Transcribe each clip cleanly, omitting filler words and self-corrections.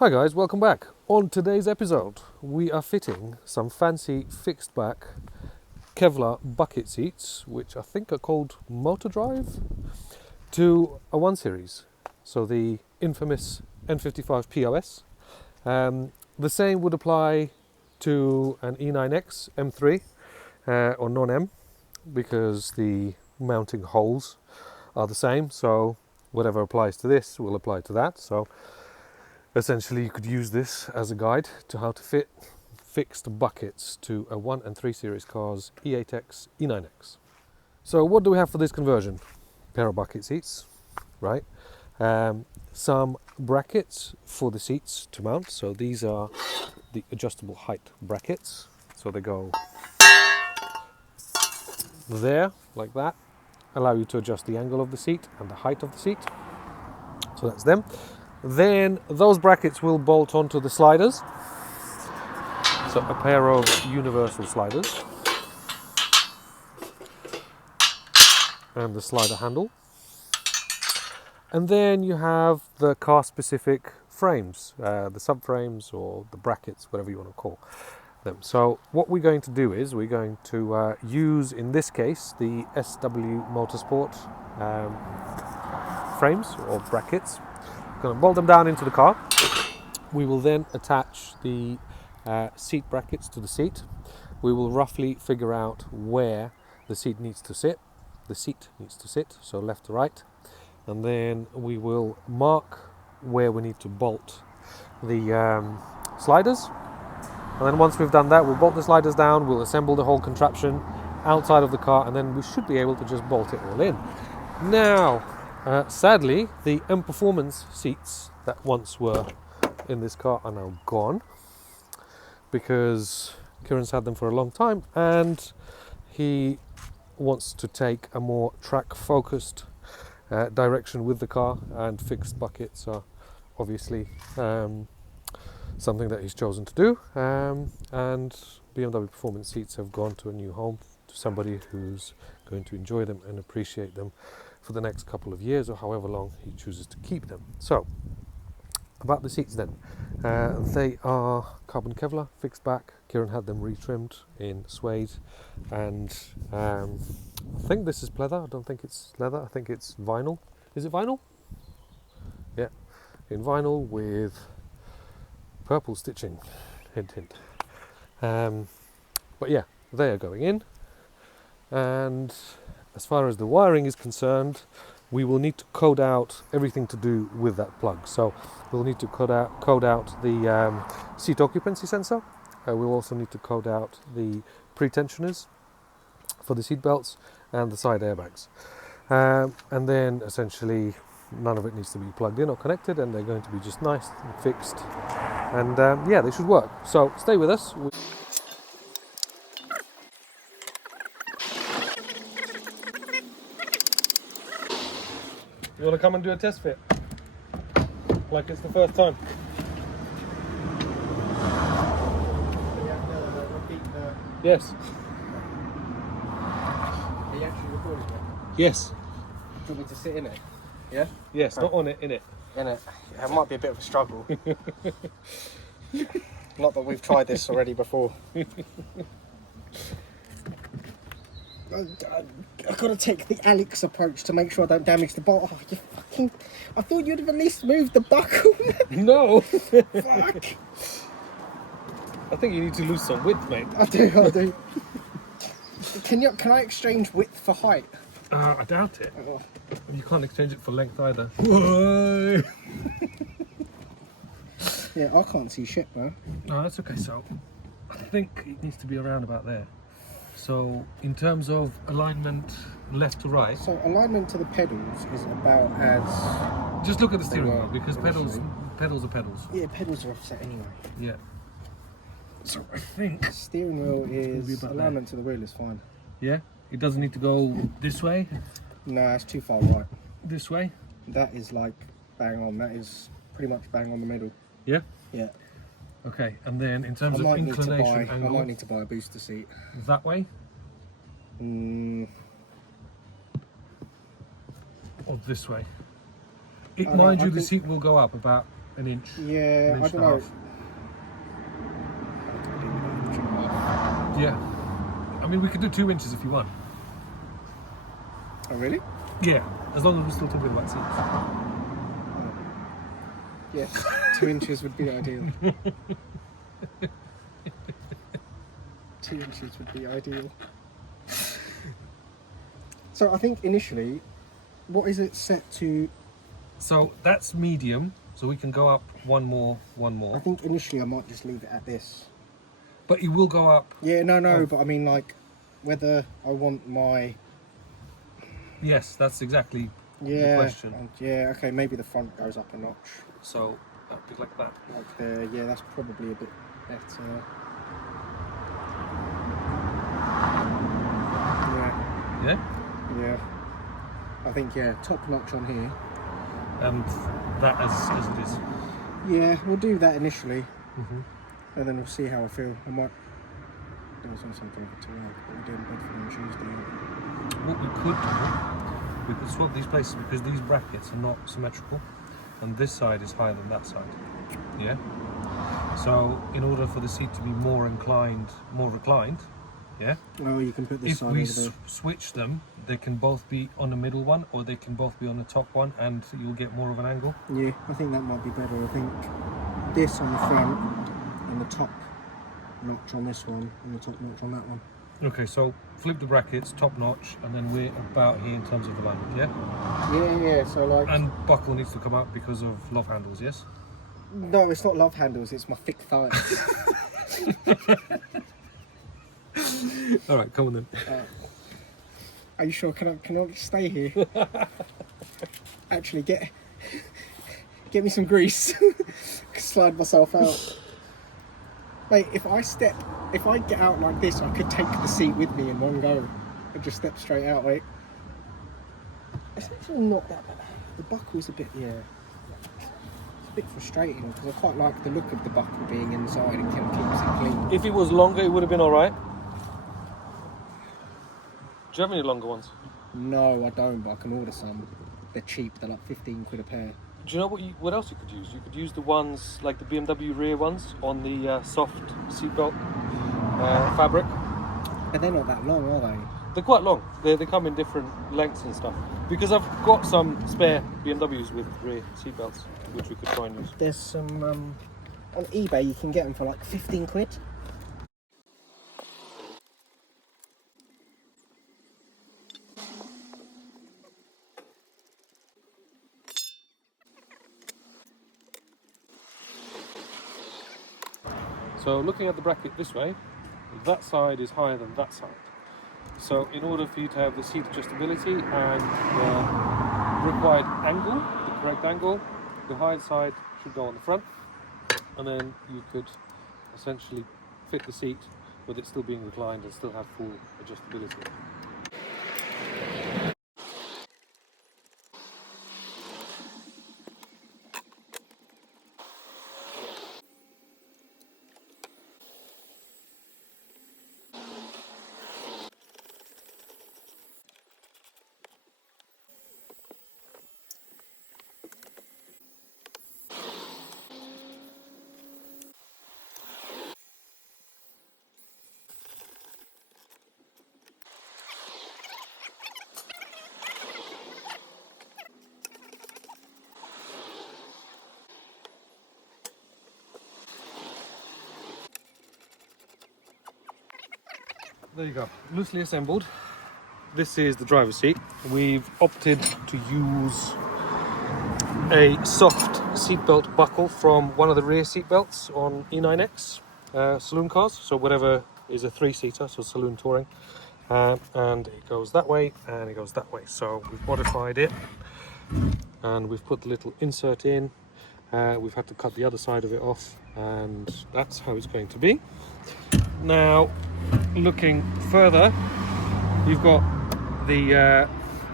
Hi guys, welcome back. On today's episode, we are fitting some fancy fixed back Kevlar bucket seats, which I think are called Motor Drive, to a 1 Series. So the infamous N55 POS. The same would apply to an E9x M3 or non-M, because the mounting holes are the same. So whatever applies to this will apply to that. So essentially, you could use this as a guide to how to fit fixed buckets to a 1 and 3 Series cars E8x, E9x. So what do we have for this conversion? Pair of bucket seats, right? Some brackets for the seats to mount. So these are the adjustable height brackets. So they go there, like that. Allow you to adjust the angle of the seat and the height of the seat. So that's them. Then those brackets will bolt onto the sliders. So a pair of universal sliders and the slider handle. And then you have the car specific frames, the subframes or the brackets, whatever you want to call them. So what we're going to do is we're going to use, in this case, the SW Motorsport frames or brackets. Going to bolt them down into the car. We will then attach the seat brackets to the seat. We will roughly figure out where the seat needs to sit. So left to right. And then we will mark where we need to bolt the sliders. And then once we've done that, we'll bolt the sliders down, we'll assemble the whole contraption outside of the car, and then we should be able to just bolt it all in. Now, sadly, the M Performance seats that once were in this car are now gone, because Kieran's had them for a long time and he wants to take a more track focused direction with the car, and fixed buckets are obviously something that he's chosen to do, and BMW Performance seats have gone to a new home, to somebody who's going to enjoy them and appreciate them for the next couple of years or however long he chooses to keep them. So about the seats then, they are carbon Kevlar, fixed back. Kieran had them retrimmed in suede, and I think this is pleather. I don't think it's leather, I think it's vinyl. Is it vinyl? Yeah, in vinyl with purple stitching, hint hint. But yeah, they are going in, and as far as the wiring is concerned, we will need to code out everything to do with that plug. So we'll need to code out the seat occupancy sensor. We'll also need to code out the pre-tensioners for the seat belts and the side airbags. And then essentially none of it needs to be plugged in or connected, and they're going to be just nice and fixed. And yeah, they should work. So stay with us. You want to come and do a test fit? Like it's the first time? Yes. Are you actually recording it? Yes. Do you want me to sit in it? Yeah? Yes, not on it, in it. In it. Yeah, it might be a bit of a struggle. Not that we've tried this already before. I've got to take the Alex approach to make sure I don't damage the bolt. Oh, you fucking... I thought you'd have at least moved the buckle. No! Fuck! I think you need to lose some width, mate. I do. Can I exchange width for height? I doubt it. Oh. You can't exchange it for length either. Yeah, I can't see shit, bro. No, that's okay. So I think it needs to be around about there. So in terms of alignment left to right, So alignment to the pedals is about as... just look at the steering were wheel, because pedals initially. are pedals. Yeah, pedals are offset anyway. Yeah. So I think, Steering wheel be is... about alignment to the wheel is fine. yeah, it doesn't need to go this way, Nah, it's too far right. this way. That is like bang on. That is pretty much bang on the middle. Yeah. Yeah. Okay, and then in terms I of might need to inclination buy. angle, I might need to buy a booster seat. that way or this way. I Mind you, the think- seat will go up about an inch. Yeah, an I inch don't and a know. half. Yeah. I mean, we could do 2 inches if you want. Oh, really? Yeah, as long as we're still talking about seats. Yes, 2 inches would be ideal. 2 inches would be ideal. So I think initially, what is it set to? So that's medium, so we can go up one more. I think initially I might just leave it at this. But it will go up. Yeah, no, Oh. but I mean like whether I want my Yes, that's exactly the yeah, question. yeah, okay, maybe the front goes up a notch. So that'd be like that. Like there, yeah, that's probably a bit better. Yeah, Yeah? yeah. I think yeah, top notch on here. And that as it is. Yeah, we'll do that initially, Mm-hmm. and then we'll see how I feel. I might do something for it tonight. We're doing Bedford on Tuesday. What we could do, we could swap these places because these brackets are not symmetrical and this side is higher than that side. Yeah? So in order for the seat to be more reclined, yeah? Oh, you can put this If side we over there. switch them, they can both be on the middle one or they can both be on the top one and you'll get more of an angle. Yeah, I think that might be better. I think this on the front and the top notch on this one and the top notch on that one. Okay, so flip the brackets, top notch, and then we're about here in terms of alignment, yeah? Yeah, so like... And buckle needs to come out because of love handles, yes? No, it's not love handles, it's my thick thighs. Alright, come on then. Are you sure? Can I just stay here? Actually, get me some grease. Slide myself out. Mate, if I get out like this, I could take the seat with me in one go and just step straight out, mate. It's actually not that bad. The buckle's a bit, yeah. It's a bit frustrating because I quite like the look of the buckle being inside and keeps it clean. If it was longer, it would have been alright. Do you have any longer ones? No, I don't, but I can order some. They're cheap, they're like 15 quid a pair. Do you know what else you could use? You could use the ones, like the BMW rear ones, on the soft seatbelt fabric. But they're not that long, are they? They're quite long. They come in different lengths and stuff. Because I've got some spare BMWs with rear seatbelts, which we could try and use. There's some, on eBay you can get them for like 15 quid. So looking at the bracket this way, that side is higher than that side. So in order for you to have the seat adjustability and the required angle, the correct angle, the high side should go on the front, and then you could essentially fit the seat with it still being reclined and still have full adjustability. There you go, loosely assembled. This is the driver's seat. We've opted to use a soft seatbelt buckle from one of the rear seatbelts on E9x saloon cars. So whatever is a 3-seater, so saloon touring. And it goes that way and it goes that way. So we've modified it and we've put the little insert in. We've had to cut the other side of it off, and that's how it's going to be. Now, looking further, you've got the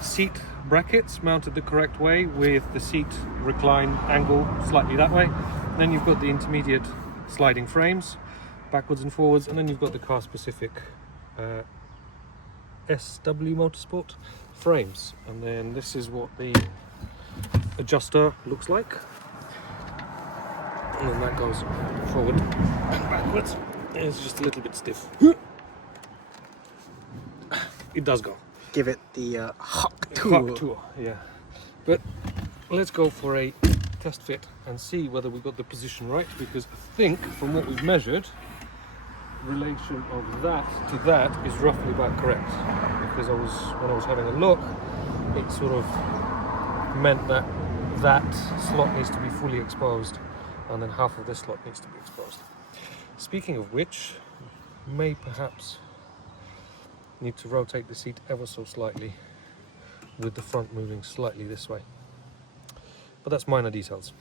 seat brackets mounted the correct way with the seat recline angle slightly that way. Then you've got the intermediate sliding frames backwards and forwards, and then you've got the car specific SW Motorsport frames. And then this is what the adjuster looks like. and then that goes forward and backwards. It's just a little bit stiff. It does go. Give it the huck Tour, yeah. But let's go for a test fit and see whether we got the position right, because I think from what we've measured, relation of that to that is roughly about correct. Because when I was having a look, it sort of meant that that slot needs to be fully exposed, and then half of this slot needs to be exposed. Speaking of which, may perhaps need to rotate the seat ever so slightly, with the front moving slightly this way. But that's minor details.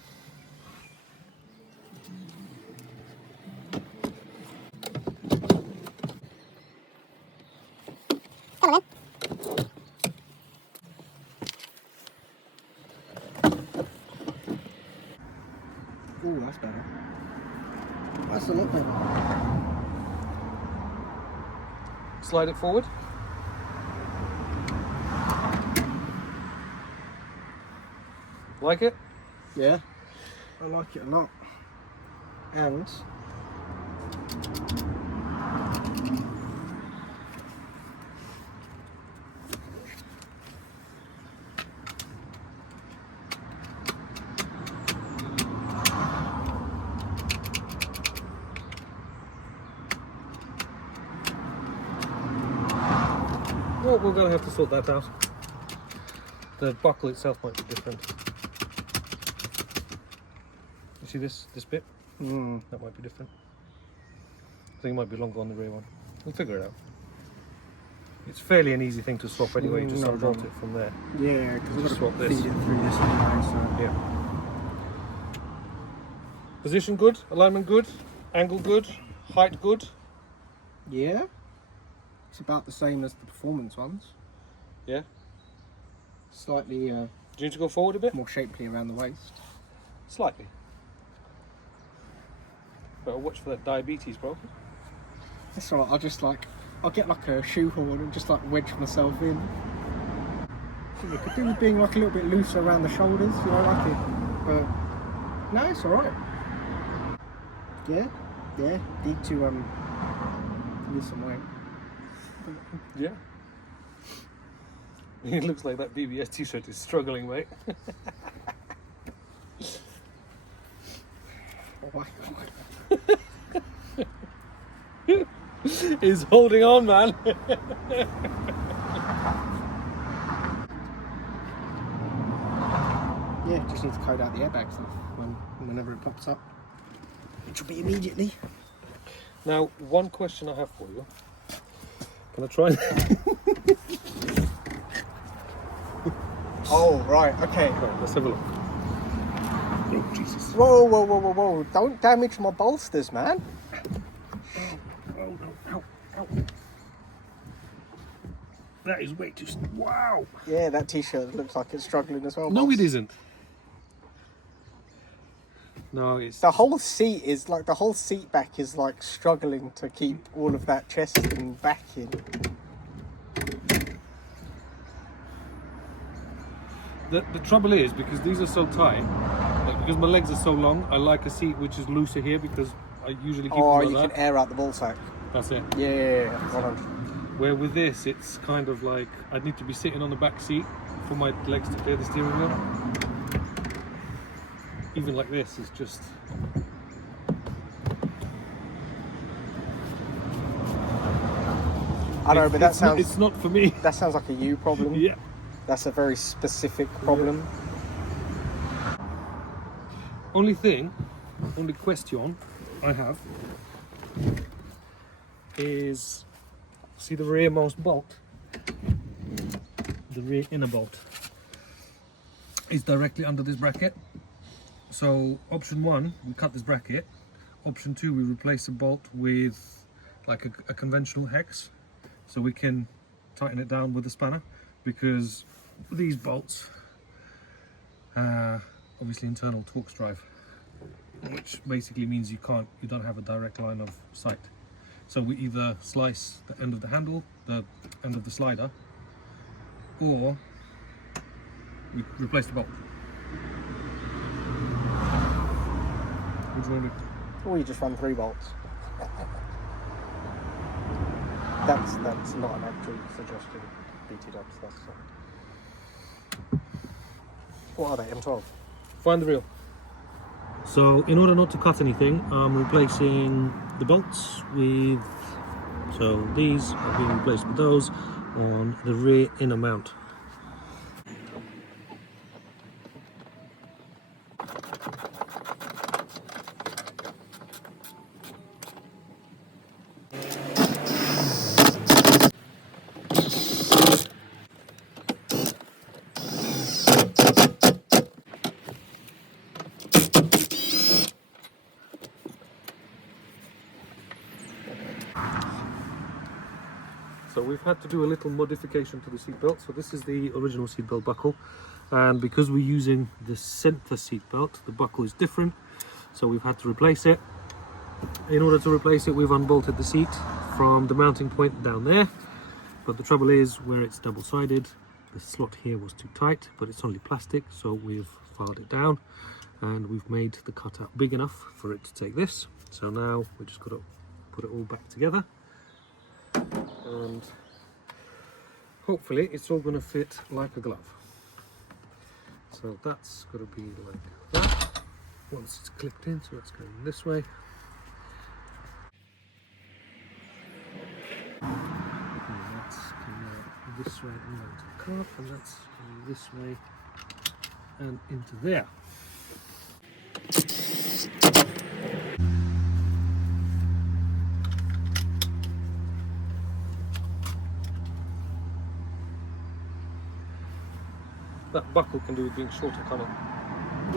Ooh, that's better. That's a lot better. Slide it forward. Like it? Yeah, I like it a lot. And well, we're going to have to sort that out. The buckle itself might be different. You see this bit? That might be different. I think it might be longer on the rear one. We'll figure it out. It's fairly an easy thing to swap anyway. You just unbolt it from there. yeah, because we've got to Swap this. feed it through this anyway, so. Yeah. Position good, alignment good, angle good, height good. Yeah, it's about the same as the performance ones. Yeah. Slightly Do you need to go forward a bit? more shapely around the waist. Slightly. Better watch for that diabetes, bro. That's alright, I'll get like a shoehorn and just like wedge myself in. You could do with being like a little bit looser around the shoulders, you know, like it. But no, it's alright. Yeah, need to lose some weight. Yeah. It looks like that BBS t-shirt is struggling, mate. He's holding on, man. Yeah, just need to code out the airbag stuff whenever it pops up, which will be immediately. Now, one question I have for you. Can I try? Oh, right, okay. Right, let's have a look. Oh, Jesus. Whoa. Don't damage my bolsters, man. Oh, no. Ow. That is way too... Wow. Yeah, that t-shirt looks like it's struggling as well. No, boss. it isn't. No, it's... The whole seat is like, the whole seat back is like struggling to keep all of that chest and back in. The trouble is, because these are so tight, like, because my legs are so long, I like a seat which is looser here, because I usually keep them like you that. can air out the ball sack. That's it. Yeah, 100. Where with this, it's kind of like I'd need to be sitting on the back seat for my legs to clear the steering wheel. Even like this is just... I know, but that sounds... It's not for me. That sounds like a you problem. Yeah. That's a very specific problem. Only question I have is, see the rearmost bolt? The rear inner bolt is directly under this bracket. So option 1, we cut this bracket. Option 2, we replace the bolt with like a conventional hex, so we can tighten it down with a spanner, because these bolts obviously internal Torx drive, which basically means you don't have a direct line of sight. So we either slice the end of the handle, the end of the slider, or we replace the bolt. bolts really. Or you just run 3 bolts. That's not an actual suggestion, BT dubs. That's what are they? M12. Find the reel. So in order not to cut anything, I'm replacing the bolts with, so these are being replaced with those on the rear inner mount. So we've had to do a little modification to the seatbelt. So this is the original seatbelt buckle, and because we're using the Synthra seatbelt, the buckle is different, so we've had to replace it. In order to replace it, we've unbolted the seat from the mounting point down there, but the trouble is, where it's double-sided, the slot here was too tight, but it's only plastic, so we've filed it down and we've made the cutout big enough for it to take this. So now we just got to put it all back together, and hopefully it's all going to fit like a glove. So that's got to be like that once it's clipped in, so it's going this way. And that's coming out this way and onto the car, and that's going this way and into there. That buckle can do with being shorter, can't it?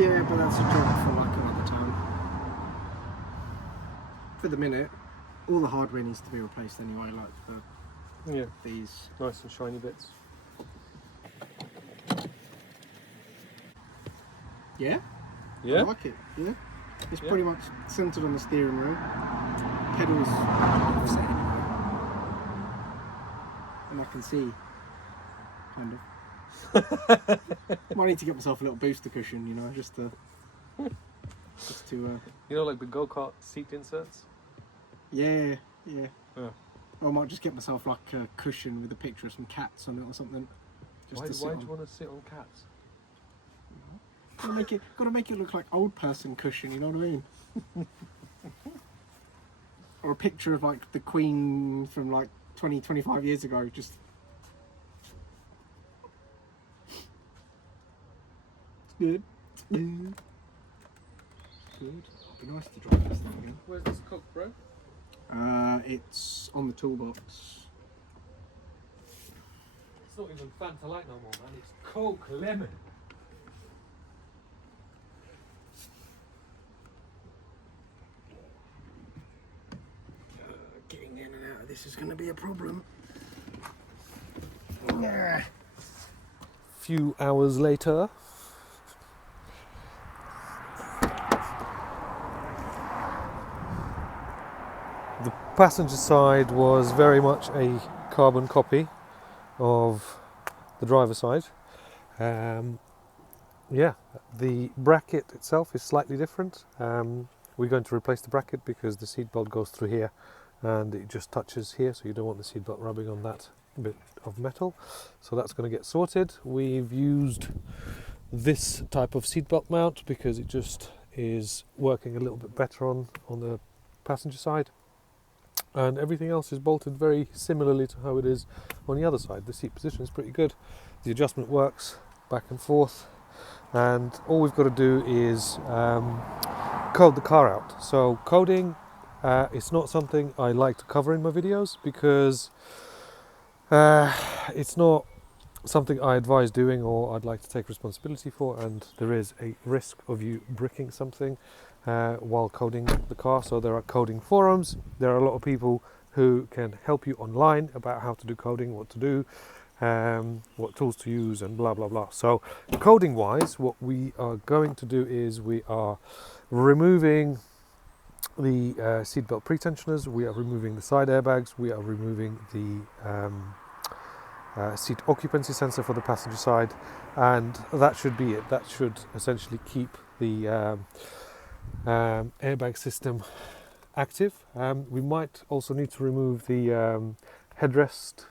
Yeah, but that's a job for like another time. For the minute, all the hardware needs to be replaced anyway, like these. Nice and shiny bits. Yeah? Yeah? I like it, yeah. It's pretty much centred on the steering wheel. Pedals offset anyway. And I can see, kind of. Might need to get myself a little booster cushion, you know, just to you know, like the go-kart seat inserts? yeah. Yeah. Or I might just get myself like a cushion with a picture of some cats on it or something. Just to sit Why on. do you want to sit on cats? Gotta make it look like old person cushion, you know what I mean? Or a picture of like the Queen from like 25 years ago, just good. Good. It'd be nice to drive this thing again. Where's this Coke, bro? It's on the toolbox. It's not even Fanta Light no more, man. It's Coke Lemon. Getting in and out of this is going to be a problem. Few hours later. The passenger side was very much a carbon copy of the driver's side. Yeah, the bracket itself is slightly different. We're going to replace the bracket because the seatbelt goes through here and it just touches here, so you don't want the seatbelt rubbing on that bit of metal. So that's going to get sorted. We've used this type of seatbelt mount because it just is working a little bit better on the passenger side. And everything else is bolted very similarly to how it is on the other side. The seat position is pretty good. The adjustment works back and forth, and all we've got to do is code the car out. So coding, it's not something I like to cover in my videos because it's not something I advise doing or I'd like to take responsibility for, and there is a risk of you bricking something while coding the car. So there are coding forums, there are a lot of people who can help you online about how to do coding, what to do, what tools to use, and blah blah blah. So coding wise, what we are going to do is we are removing the seatbelt pretensioners, we are removing the side airbags, we are removing the seat occupancy sensor for the passenger side, and that should be it. That should essentially keep the airbag system active. We might also need to remove the headrest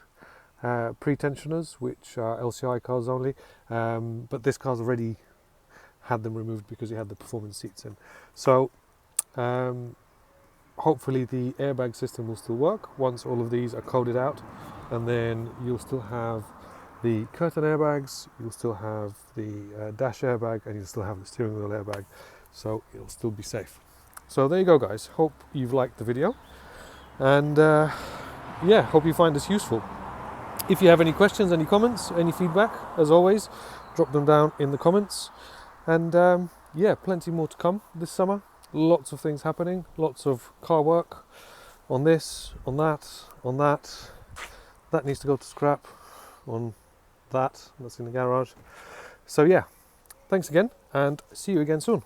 pre-tensioners, which are LCI cars only, but this car's already had them removed because it had the performance seats in. So hopefully the airbag system will still work once all of these are coded out, and then you'll still have the curtain airbags, you'll still have the dash airbag, and you'll still have the steering wheel airbag, so it'll still be safe. So there you go, guys. Hope you've liked the video, and yeah, hope you find this useful. If you have any questions, any comments, any feedback, as always, drop them down in the comments. And yeah, plenty more to come this summer. Lots of things happening, lots of car work on this, on that, on that. That needs to go to scrap, on that's in the garage. So yeah, thanks again, and see you again soon.